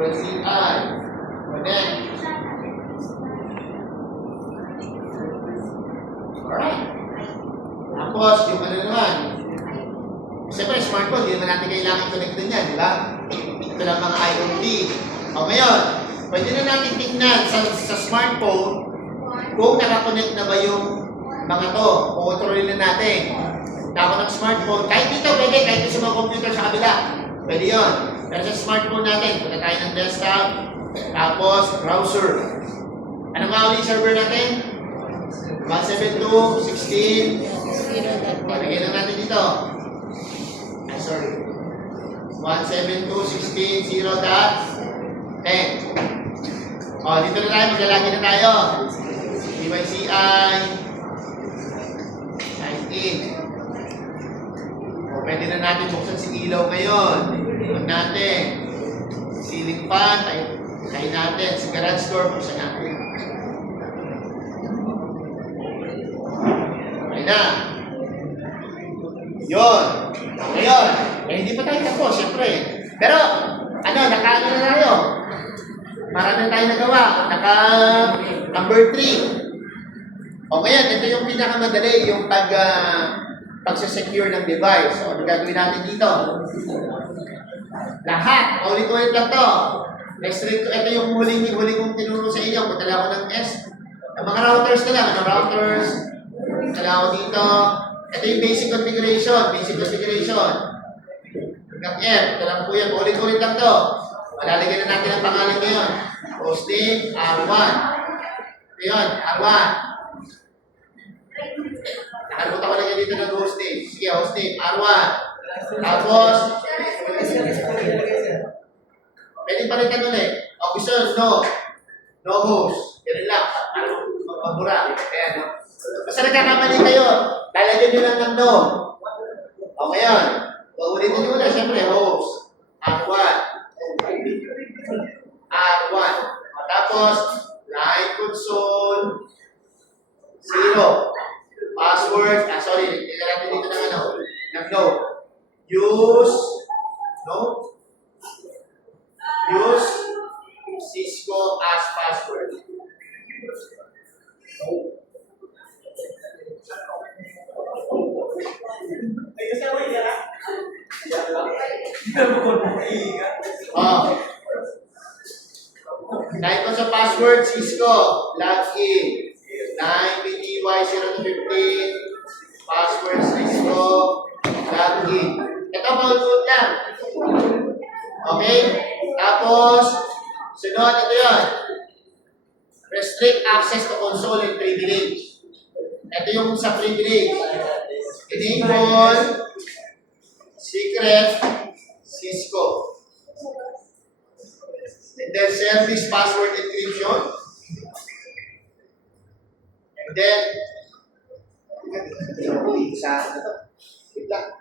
equals CI. Connect. Alright. Tapos, yung ano naman. Siyempre, smartphone, hindi naman natin kailangan connect din yan, di ba? Ito lang mga IoT. O ngayon, pwede na natin tingnan sa smartphone kung nakakonect na ba yung mga to. Kontrolin na natin. Tapos ng smartphone, kahit dito pwede, kahit sa mga computer sa kabila. Pwede yun. Pero sa smartphone natin, punta tayo ng desktop, tapos browser. Ano nga ulit server natin? 172.16. Lagyan na natin dito. Sorry. 172.16.0.10. O, dito na tayo. Maglalagay na tayo. DYCI 19. O, pwede na natin buksan si ilaw ngayon. Buksan natin. Ceiling fan. Tayo natin. Si garage door. Buksan natin. Okay na. Yun. Ngayon, hindi pa tayo tapos, siyempre. Pero, nakaano na tayo. Marami na tayo nagawa. Number 3. O ngayon, ito yung pinakamadali, yung pag-secure ng device. O, ano gagawin natin dito? Lahat. Ulit-ulit lang to. Ito yung huling kong tinuro sa inyo. Punta lang ako ng ang mga routers na lang. Routers. Punta lang ako dito. Ito yung basic configuration. Hanggang F. Ito lang po yan. Ulit-ulit lang to. Malalagyan na natin ang pangalan ngayon. Hosting R1. Ito yun, R1. Nakalimutan ko lang dito ng hosting. Sige, hosting R1. Tapos, pwede palitan ulit. O gusto, no host. Ganun lang. Mabura. Ayan, no? Basta nagkakamali kayo, lalagyan nyo lang ng no. O ngayon, uulitin nyo na, siyempre, host. R1. R1. Tapos, line console. 0. Password. Sorry, tingnan natin dito ng no. Use Cisco as password. Dahil ko sa password, Cisco, login. 9BTY015, password Cisco, login. Ito, paulit lang. Okay? Tapos, sunod, ito yun. Restrict access to console and privilege. Ito yung sa privilege. Enable secret Cisco. And then service password encryption. And then wait lang.